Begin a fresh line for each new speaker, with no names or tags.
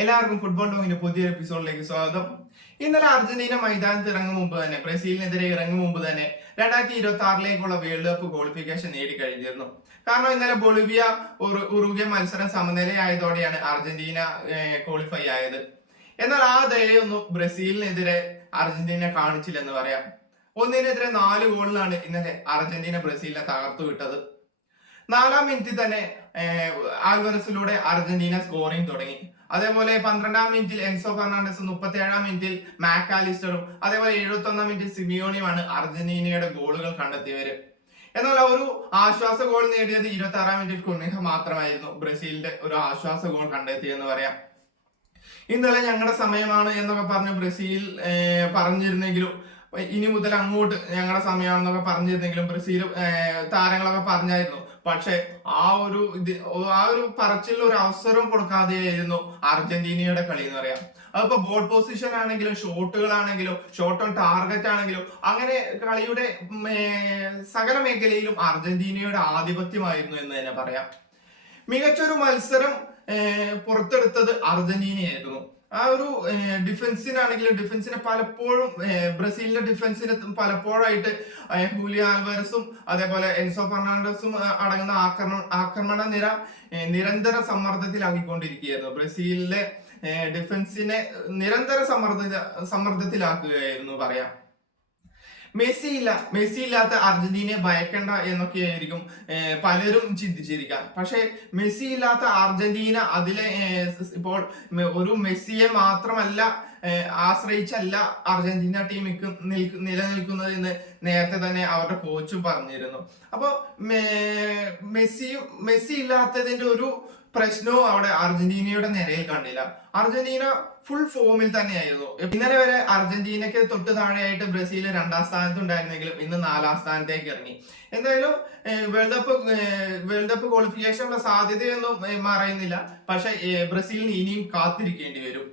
എല്ലാവർക്കും ഫുട്ബോൾ ടോക്കിന്റെ പുതിയ എപ്പിസോഡിലേക്ക് സ്വാഗതം. ഇന്നലെ അർജന്റീന മൈതാനത്ത് ഇറങ്ങും മുമ്പ് തന്നെ ബ്രസീലിനെതിരെ ഇറങ്ങും മുമ്പ് തന്നെ രണ്ടായിരത്തി ഇരുപത്തി ആറിലേക്കുള്ള വേൾഡ് കപ്പ് ക്വാളിഫിക്കേഷൻ നേടിക്കഴിഞ്ഞിരുന്നു. കാരണം ഇന്നലെ ബൊളിവിയ ഉറു- ഉറുഗ്വ മത്സരം സമനിലയായതോടെയാണ് അർജന്റീന ക്വാളിഫൈ ആയത്. എന്നാൽ ആ ദയൊന്നും ബ്രസീലിനെതിരെ അർജന്റീന കാണിച്ചില്ലെന്ന് പറയാം. ഒന്നിനെതിരെ നാല് ഗോളിലാണ് ഇന്നലെ അർജന്റീന ബ്രസീലിനെ തകർത്തു വിട്ടത്. നാലാം മിനിറ്റിൽ തന്നെ ആൽവറസിലൂടെ അർജന്റീന സ്കോറിംഗ് തുടങ്ങി. അതേപോലെ പന്ത്രണ്ടാം മിനിറ്റിൽ എൻസോ ഫെർണാണ്ടസും മുപ്പത്തി ഏഴാം മിനിറ്റിൽ മാക്കാലിസ്റ്ററും അതേപോലെ എഴുപത്തി ഒന്നാം മിനിറ്റിൽ സിമിയോണിയുമാണ് അർജന്റീനയുടെ ഗോളുകൾ കണ്ടെത്തിയവര്. എന്നാൽ ഒരു ആശ്വാസ ഗോൾ നേടിയത് ഇരുപത്തി ആറാം മിനിറ്റിൽ കുണ്ണിഹ മാത്രമായിരുന്നു. ബ്രസീലിന്റെ ഒരു ആശ്വാസ ഗോൾ കണ്ടെത്തിയെന്ന് പറയാം. ഇന്നലെ ഞങ്ങളുടെ സമയമാണ് എന്നൊക്കെ പറഞ്ഞ് ബ്രസീൽ പറഞ്ഞിരുന്നെങ്കിലും ഇനി മുതൽ അങ്ങോട്ട് ഞങ്ങളുടെ സമയമാണെന്നൊക്കെ പറഞ്ഞിരുന്നെങ്കിലും ബ്രസീൽ താരങ്ങളൊക്കെ പറഞ്ഞായിരുന്നു. പക്ഷെ ആ ഒരു ഇത് ആ ഒരു പറച്ചിൽ ഒരു അവസരം കൊടുക്കാതെയായിരുന്നു അർജന്റീനയുടെ കളി എന്ന് പറയാം. അതിപ്പോ ബോൾ പൊസിഷൻ ആണെങ്കിലും ഷോട്ടുകളാണെങ്കിലും ഷോട്ട് ഓൺ ടാർഗറ്റ് ആണെങ്കിലും അങ്ങനെ കളിയുടെ സകല മേഖലയിലും അർജന്റീനയുടെ ആധിപത്യമായിരുന്നു എന്ന് തന്നെ പറയാം. മികച്ചൊരു മത്സരം പുറത്തെടുത്തത് അർജന്റീനയായിരുന്നു. ആ ഒരു ഡിഫൻസിനാണെങ്കിലും ഡിഫൻസിനെ പലപ്പോഴും ബ്രസീലിന്റെ ഡിഫൻസിന് പലപ്പോഴായിട്ട് ഹൂലിയ ആൽവാരസും അതേപോലെ എൻസോ ഫെർണാണ്ടസും അടങ്ങുന്ന ആക്രമണ ആക്രമണ നിര നിരന്തര സമ്മർദ്ദത്തിലാക്കിക്കൊണ്ടിരിക്കുകയായിരുന്നു. ബ്രസീലിലെ ഡിഫൻസിനെ നിരന്തര സമ്മർദ്ദ സമ്മർദ്ദത്തിലാക്കുകയായിരുന്നു പറയാം. മെസ്സി ഇല്ല മെസ്സി ഇല്ലാത്ത അർജന്റീനയെ ഭയക്കണ്ട എന്നൊക്കെ ആയിരിക്കും പലരും ചിന്തിച്ചിരിക്കാം പക്ഷേ മെസ്സി ഇല്ലാത്ത അർജന്റീന അതിലെ ഇപ്പോൾ ഒരു മെസ്സിയെ മാത്രമല്ല ആശ്രയിച്ചല്ല അർജന്റീന ടീം നിൽക്കു- നിൽക്കു- നിലനിൽക്കുന്നത് എന്ന് നേരത്തെ തന്നെ അവരുടെ കോച്ചും പറഞ്ഞിരുന്നു. അപ്പൊ മെ- മെസ്സിയും മെസ്സി ഇല്ലാത്തതിന്റെ ഒരു പ്രശ്നവും അവിടെ അർജന്റീനയുടെ നിരയിൽ കണ്ടില്ല. അർജന്റീന ഫുൾ ഫോമിൽ തന്നെയായിരുന്നു. ഇന്നലെ വരെ അർജന്റീനയ്ക്ക് തൊട്ട് താഴെയായിട്ട് ബ്രസീൽ രണ്ടാം സ്ഥാനത്ത് ഉണ്ടായിരുന്നെങ്കിലും ഇന്ന് നാലാം സ്ഥാനത്തേക്ക് ഇറങ്ങി. എന്തായാലും വേൾഡ് കപ്പ് വേൾഡ് കപ്പ് ക്വാളിഫിക്കേഷനുള്ള സാധ്യതയൊന്നും മറയുന്നില്ല. പക്ഷെ ബ്രസീലിന് ഇനിയും കാത്തിരിക്കേണ്ടി വരും.